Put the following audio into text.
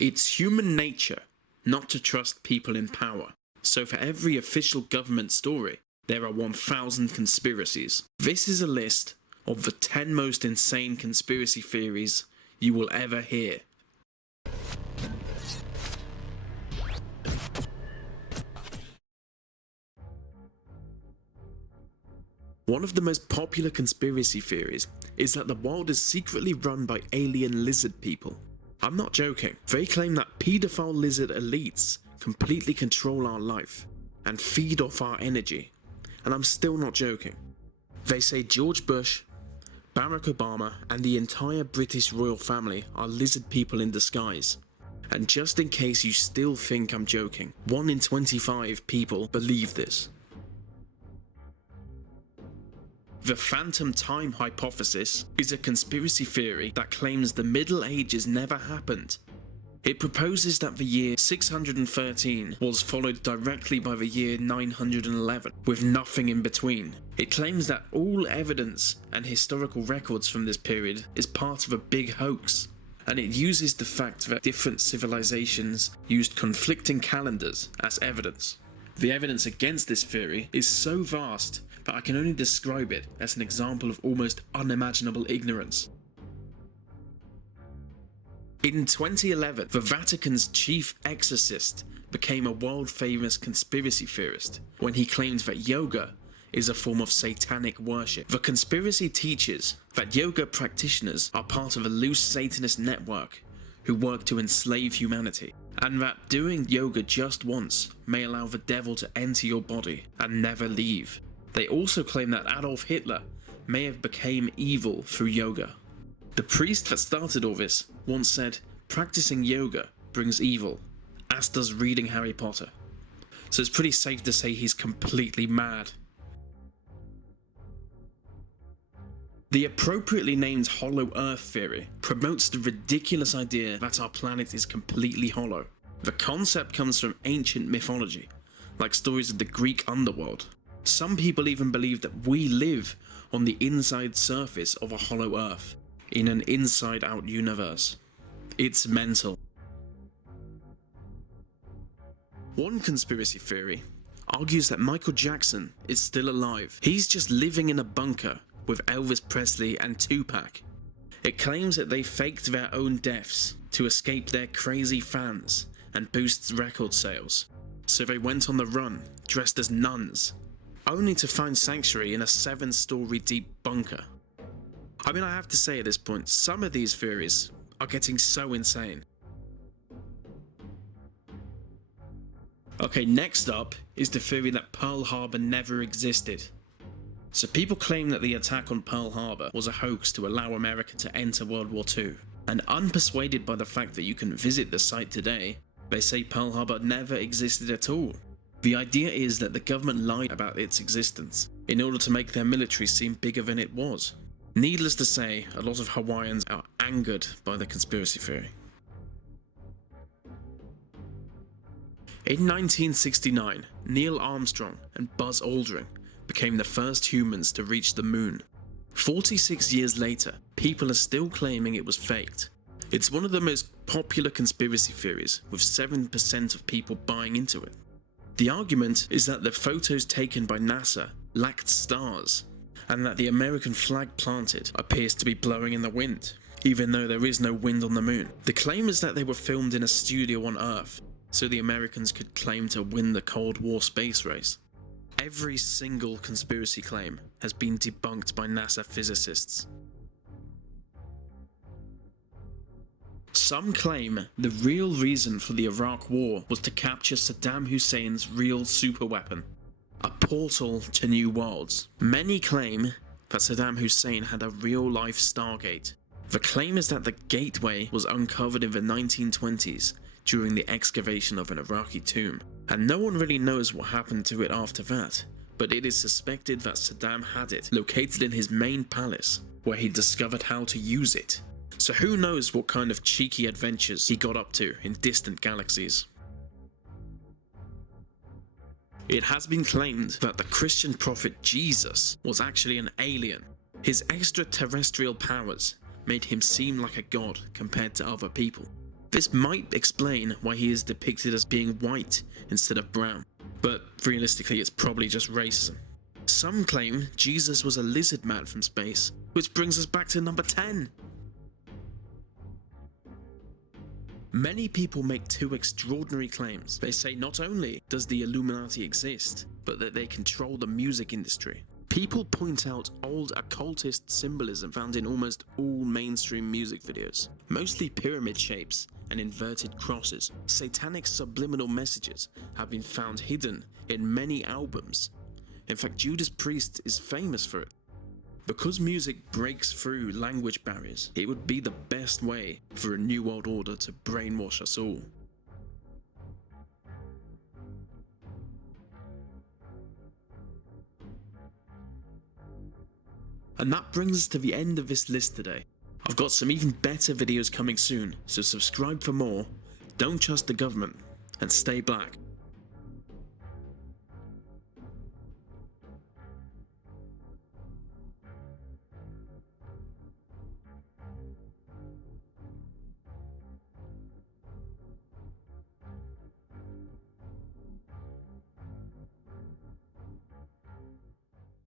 It's human nature not to trust people in power, so for every official government story, there are 1,000 conspiracies. This is a list of the 10 most insane conspiracy theories you will ever hear. One of the most popular conspiracy theories is that the world is secretly run by alien lizard people. I'm not joking. They claim that paedophile lizard elites completely control our life and feed off our energy. And I'm still not joking. They say George Bush, Barack Obama and the entire British royal family are lizard people in disguise. And just in case you still think I'm joking, 1 in 25 people believe this. The Phantom Time hypothesis is a conspiracy theory that claims the Middle Ages never happened. It proposes that the year 613 was followed directly by the year 911, with nothing in between. It claims that all evidence and historical records from this period is part of a big hoax, and it uses the fact that different civilizations used conflicting calendars as evidence. The evidence against this theory is so vast that I can only describe it as an example of almost unimaginable ignorance. In 2011, the Vatican's chief exorcist became a world-famous conspiracy theorist when he claimed that yoga is a form of satanic worship. The conspiracy teaches that yoga practitioners are part of a loose Satanist network who work to enslave humanity, and that doing yoga just once may allow the devil to enter your body and never leave. They also claim that Adolf Hitler may have become evil through yoga. The priest that started all this once said, "Practicing yoga brings evil, as does reading Harry Potter." So it's pretty safe to say he's completely mad. The appropriately named Hollow Earth theory promotes the ridiculous idea that our planet is completely hollow. The concept comes from ancient mythology, like stories of the Greek underworld. Some people even believe that we live on the inside surface of a hollow Earth, in an inside-out universe. It's mental. One conspiracy theory argues that Michael Jackson is still alive. He's just living in a bunker with Elvis Presley and Tupac. It claims that they faked their own deaths to escape their crazy fans and boost record sales. So they went on the run, dressed as nuns, only to find sanctuary in a 7-story deep bunker. I mean, I have to say at this point, some of these theories are getting so insane. Okay, next up is the theory that Pearl Harbor never existed. So people claim that the attack on Pearl Harbor was a hoax to allow America to enter World War II, and unpersuaded by the fact that you can visit the site today, they say Pearl Harbor never existed at all. The idea is that the government lied about its existence in order to make their military seem bigger than it was. Needless to say, a lot of Hawaiians are angered by the conspiracy theory. In 1969, Neil Armstrong and Buzz Aldrin became the first humans to reach the moon. 46 years later, people are still claiming it was faked. It's one of the most popular conspiracy theories, with 7% of people buying into it. The argument is that the photos taken by NASA lacked stars, and that the American flag planted appears to be blowing in the wind, even though there is no wind on the moon. The claim is that they were filmed in a studio on Earth, so the Americans could claim to win the Cold War space race. Every single conspiracy claim has been debunked by NASA physicists. Some claim the real reason for the Iraq War was to capture Saddam Hussein's real superweapon, a portal to new worlds. Many claim that Saddam Hussein had a real-life Stargate. The claim is that the gateway was uncovered in the 1920s during the excavation of an Iraqi tomb, and no one really knows what happened to it after that, but it is suspected that Saddam had it located in his main palace, where he discovered how to use it. So who knows what kind of cheeky adventures he got up to in distant galaxies. It has been claimed that the Christian prophet Jesus was actually an alien. His extraterrestrial powers made him seem like a god compared to other people. This might explain why he is depicted as being white instead of brown, but realistically it's probably just racism. Some claim Jesus was a lizard man from space, which brings us back to number 10. Many people make two extraordinary claims. They say not only does the Illuminati exist, but that they control the music industry. People point out old occultist symbolism found in almost all mainstream music videos, mostly pyramid shapes and inverted crosses. Satanic subliminal messages have been found hidden in many albums. In fact, Judas Priest is famous for it. Because music breaks through language barriers, it would be the best way for a new world order to brainwash us all. And that brings us to the end of this list today. I've got some even better videos coming soon, so subscribe for more, don't trust the government, and stay black.